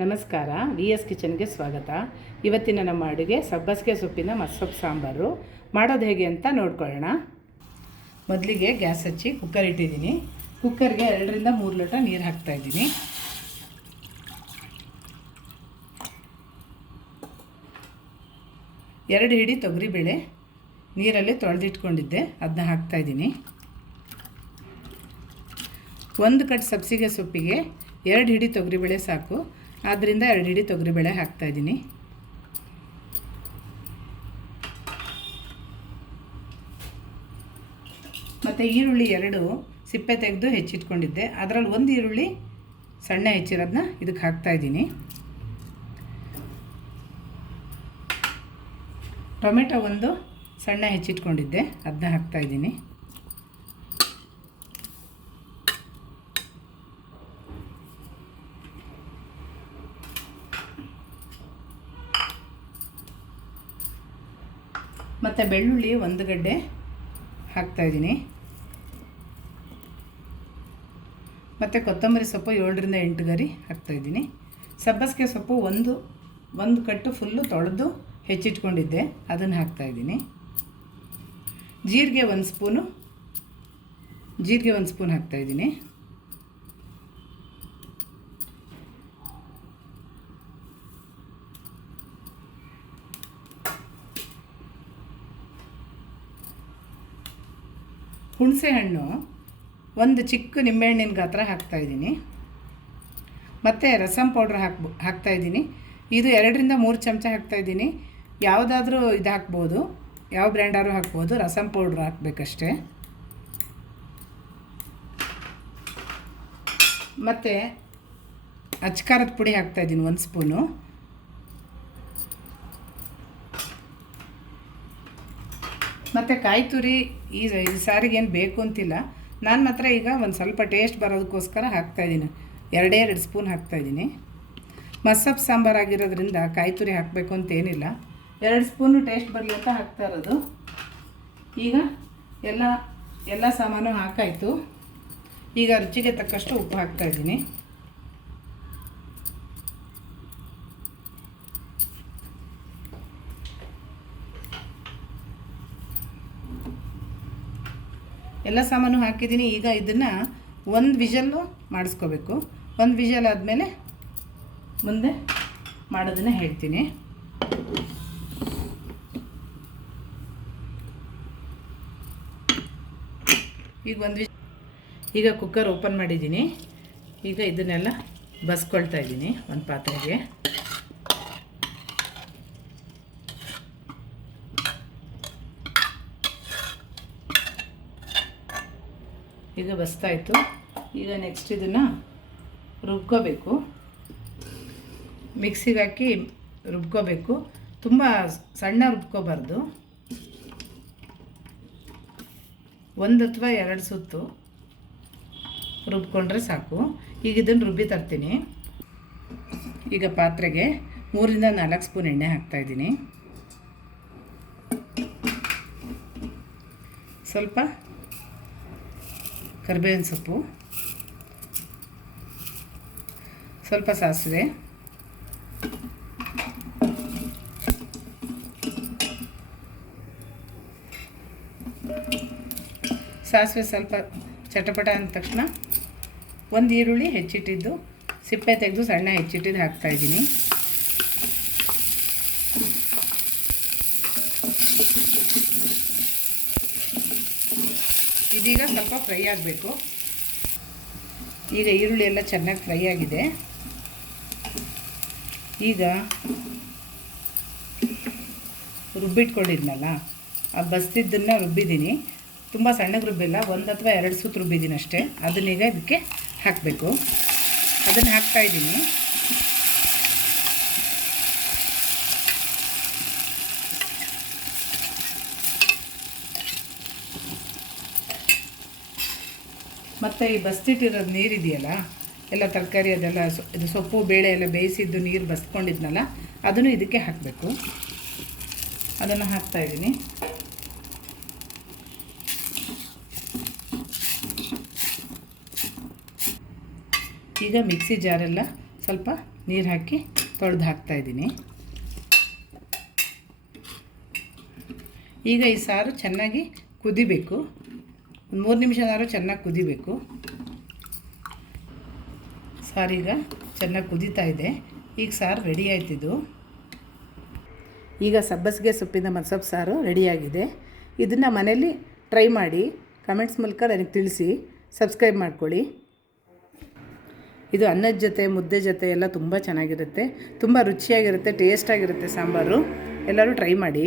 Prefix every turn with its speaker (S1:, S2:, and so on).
S1: ನಮಸ್ಕಾರ V S ಕಿಚನ್ಗೆ ಸ್ವಾಗತ. ಇವತ್ತಿನ ನಮ್ಮ ಅಡುಗೆ ಸಬ್ಬಸಿಗೆ ಸೊಪ್ಪಿನ ಮಸ್ಸೊಪ್ಪು ಸಾಂಬಾರು. ಮಾಡೋದು ಹೇಗೆ ಅಂತ ನೋಡ್ಕೊಳ್ಳೋಣ. ಮೊದಲಿಗೆ ಗ್ಯಾಸ್ ಹಚ್ಚಿ ಕುಕ್ಕರ್ ಇಟ್ಟಿದ್ದೀನಿ. ಕುಕ್ಕರ್ಗೆ ಎರಡರಿಂದ ಮೂರು ಲೋಟ ನೀರು ಹಾಕ್ತಾ ಇದ್ದೀನಿ. ಎರಡು ಹಿಡಿ ತೊಗರಿಬೇಳೆ ನೀರಲ್ಲಿ ತೊಳೆದಿಟ್ಕೊಂಡಿದ್ದೆ ಅದನ್ನ ಹಾಕ್ತಾ ಇದ್ದೀನಿ. ಒಂದು ಕಟ್ ಸಬ್ಸಿಗೆ ಸೊಪ್ಪಿಗೆ ಎರಡು ಹಿಡಿ ತೊಗರಿಬೇಳೆ ಸಾಕು. ಆದ್ದರಿಂದ ಎರಡು ಹಿಡಿ ತೊಗರಿಬೇಳೆ ಹಾಕ್ತಾಯಿದ್ದೀನಿ ಮತ್ತು ಈರುಳ್ಳಿ ಎರಡು ಸಿಪ್ಪೆ ತೆಗೆದು ಹೆಚ್ಚಿಟ್ಕೊಂಡಿದ್ದೆ. ಅದರಲ್ಲಿ ಒಂದು ಈರುಳ್ಳಿ ಸಣ್ಣ ಹೆಚ್ಚಿರೋದನ್ನ ಇದಕ್ಕೆ ಹಾಕ್ತಾಯಿದ್ದೀನಿ ಟೊಮೆಟೊ ಒಂದು ಸಣ್ಣ ಹೆಚ್ಚಿಟ್ಕೊಂಡಿದ್ದೆ. ಅದನ್ನ ಹಾಕ್ತಾಯಿದ್ದೀನಿ ಮತ್ತು ಬೆಳ್ಳುಳ್ಳಿ ಒಂದು ಗಡ್ಡೆ ಹಾಕ್ತಾಯಿದ್ದೀನಿ ಮತ್ತು ಕೊತ್ತಂಬರಿ ಸೊಪ್ಪು ಏಳರಿಂದ ಎಂಟು ಗರಿ ಹಾಕ್ತಾಯಿದ್ದೀನಿ ಸಬ್ಬಸಿಗೆ ಸೊಪ್ಪು ಒಂದು ಒಂದು ಕಟ್ಟು ಫುಲ್ಲು ತೊಳೆದು ಹೆಚ್ಚಿಟ್ಕೊಂಡಿದ್ದೆ. ಅದನ್ನು ಹಾಕ್ತಾಯಿದ್ದೀನಿ ಜೀರಿಗೆ ಒಂದು ಸ್ಪೂನು, ಜೀರಿಗೆ ಒಂದು ಸ್ಪೂನ್ ಹಾಕ್ತಾಯಿದ್ದೀನಿ ಹುಣಸೆ ಹಣ್ಣು ಒಂದು ಚಿಕ್ಕ ನಿಂಬೆಹಣ್ಣಿನ ಗಾತ್ರ ಹಾಕ್ತಾಯಿದ್ದೀನಿ ಮತ್ತು ರಸಂ ಪೌಡ್ರ್ ಹಾಕ್ಬೋ ಹಾಕ್ತಾಯಿದ್ದೀನಿ ಇದು ಎರಡರಿಂದ ಮೂರು ಚಮಚ ಹಾಕ್ತಾಯಿದ್ದೀನಿ ಯಾವುದಾದ್ರೂ ಇದು ಹಾಕ್ಬೋದು. ಯಾವ ಬ್ರ್ಯಾಂಡಾದ್ರೂ ಹಾಕ್ಬೋದು. ರಸಂ ಪೌಡ್ರ್ ಹಾಕಬೇಕಷ್ಟೇ. ಮತ್ತು ಅಚ್ಕಾರದ ಪುಡಿ ಹಾಕ್ತಾಯಿದ್ದೀನಿ ಒಂದು ಸ್ಪೂನು. ಮತ್ತು ಕಾಯಿ ತುರಿ ಈ ಈ ಸಾರಿಗೆ ಏನು ಬೇಕು ಅಂತಿಲ್ಲ. ನಾನು ಮಾತ್ರ ಈಗ ಒಂದು ಸ್ವಲ್ಪ ಟೇಸ್ಟ್ ಬರೋದಕ್ಕೋಸ್ಕರ ಹಾಕ್ತಾಯಿದ್ದೀನಿ ಎರಡೇ ಎರಡು ಸ್ಪೂನ್ ಹಾಕ್ತಾಯಿದ್ದೀನಿ ಮಸಪ್ ಸಾಂಬಾರು ಆಗಿರೋದ್ರಿಂದ ಕಾಯಿ ತುರಿ ಹಾಕಬೇಕು ಅಂತೇನಿಲ್ಲ. ಎರಡು ಸ್ಪೂನು ಟೇಸ್ಟ್ ಬರಲಿ ಅಂತ ಹಾಕ್ತಾ ಇರೋದು. ಈಗ ಎಲ್ಲ ಎಲ್ಲ ಸಾಮಾನು ಹಾಕಾಯಿತು. ಈಗ ರುಚಿಗೆ ತಕ್ಕಷ್ಟು ಉಪ್ಪು ಹಾಕ್ತಾಯಿದ್ದೀನಿ ಎಲ್ಲ ಸಾಮಾನು ಹಾಕಿದ್ದೀನಿ. ಈಗ ಇದನ್ನು ಒಂದು ವಿಷಲ್ಲು ಮಾಡಿಸ್ಕೋಬೇಕು. ಒಂದು ವಿಷಲ್ ಆದಮೇಲೆ ಮುಂದೆ ಮಾಡೋದನ್ನು ಹೇಳ್ತೀನಿ. ಈಗ ಒಂದು ವಿಷ ಈಗ ಕುಕ್ಕರ್ ಓಪನ್ ಮಾಡಿದ್ದೀನಿ. ಈಗ ಇದನ್ನೆಲ್ಲ ಬಸ್ಕೊಳ್ತಾ ಇದ್ದೀನಿ ಒಂದು ಪಾತ್ರೆಗೆ. ಈಗ ಬಸ್ತಾಯಿತು ಈಗ ನೆಕ್ಸ್ಟ್ ಇದನ್ನು ರುಬ್ಕೋಬೇಕು. ಮಿಕ್ಸಿಗೆ ಹಾಕಿ ರುಬ್ಕೋಬೇಕು. ತುಂಬ ಸಣ್ಣ ರುಬ್ಕೋಬಾರ್ದು. ಒಂದು ಅಥವಾ ಎರಡು ಸುತ್ತು ರುಬ್ಕೊಂಡ್ರೆ ಸಾಕು. ಈಗ ಇದನ್ನು ರುಬ್ಬಿ ತರ್ತೀನಿ. ಈಗ ಪಾತ್ರೆಗೆ ಮೂರಿಂದ ನಾಲ್ಕು ಸ್ಪೂನ್ ಎಣ್ಣೆ ಹಾಕ್ತಾಯಿದ್ದೀನಿ ಸ್ವಲ್ಪ ಕರಿಬೇವಿನ ಸೊಪ್ಪು. ಸ್ವಲ್ಪ ಸಾಸಿವೆ. ಸಾಸಿವೆ ಸ್ವಲ್ಪ ಚಟಪಟ ಅಂದ ತಕ್ಷಣ ಒಂದು ಈರುಳ್ಳಿ ಹೆಚ್ಚಿಟ್ಟಿದ್ದು, ಸಿಪ್ಪೆ ತೆಗೆದು ಸಣ್ಣ ಹೆಚ್ಚಿಟ್ಟಿದ್ದು ಹಾಕ್ತಾಯಿದ್ದೀನಿ ಇದೀಗ ಸ್ವಲ್ಪ ಫ್ರೈ ಆಗಬೇಕು. ಈಗ ಈರುಳ್ಳಿ ಎಲ್ಲ ಚೆನ್ನಾಗಿ ಫ್ರೈ ಆಗಿದೆ. ಈಗ ರುಬ್ಬಿಟ್ಕೊಂಡಿದ್ನಲ್ಲ, ಆ ಬಸ್ತಿದ್ದನ್ನು ರುಬ್ಬಿದ್ದೀನಿ. ತುಂಬ ಸಣ್ಣಗೆ ರುಬ್ಬಿಲ್ಲ, ಒಂದು ಅಥವಾ ಎರಡು ಸುತ್ತು ರುಬ್ಬಿದ್ದೀನಿ ಅಷ್ಟೇ. ಅದನ್ನೀಗ ಇದಕ್ಕೆ ಹಾಕಬೇಕು. ಅದನ್ನು ಹಾಕ್ತಾಯಿದ್ದೀನಿ ಮತ್ತು ಈ ಬಸ್ತಿಟ್ಟಿರೋದು ನೀರಿದೆಯಲ್ಲ ಎಲ್ಲ ತರಕಾರಿ ಅದೆಲ್ಲ ಇದು ಸೊಪ್ಪು, ಬೇಳೆ ಎಲ್ಲ ಬೇಯಿಸಿದ್ದು ನೀರು ಬಸ್ಕೊಂಡಿದ್ನಲ್ಲ, ಅದನ್ನು ಇದಕ್ಕೆ ಹಾಕಬೇಕು. ಅದನ್ನು ಹಾಕ್ತಾಯಿದ್ದೀನಿ ಈಗ ಮಿಕ್ಸಿ ಜಾರೆಲ್ಲ ಸ್ವಲ್ಪ ನೀರು ಹಾಕಿ ತೊಳೆದು ಹಾಕ್ತಾಯಿದ್ದೀನಿ ಈಗ ಈ ಸಾರು ಚೆನ್ನಾಗಿ ಕುದಿಬೇಕು. ಒಂದು ಮೂರು ನಿಮಿಷನಾದ್ರೂ ಚೆನ್ನಾಗಿ ಕುದಿಬೇಕು. ಸಾರೀಗ ಚೆನ್ನಾಗಿ ಕುದೀತಾ ಇದೆ. ಈಗ ಸಾರು ರೆಡಿ ಆಯ್ತಿದ್ದು ಈಗ ಸಬ್ಬಸಿಗೆ ಸೊಪ್ಪಿನ ಮಸೊಪ್ಪು ಸಾರು ರೆಡಿಯಾಗಿದೆ ಇದನ್ನು ಮನೇಲಿ ಟ್ರೈ ಮಾಡಿ ಕಮೆಂಟ್ಸ್ ಮೂಲಕ ನನಗೆ ತಿಳಿಸಿ ಸಬ್ಸ್ಕ್ರೈಬ್ ಮಾಡ್ಕೊಳ್ಳಿ. ಇದು ಅನ್ನದ ಜೊತೆ, ಮುದ್ದೆ ಜೊತೆ ಎಲ್ಲ ತುಂಬ ಚೆನ್ನಾಗಿರುತ್ತೆ. ತುಂಬ ರುಚಿಯಾಗಿರುತ್ತೆ ಟೇಸ್ಟಾಗಿರುತ್ತೆ ಸಾಂಬಾರು. ಎಲ್ಲರೂ ಟ್ರೈ ಮಾಡಿ.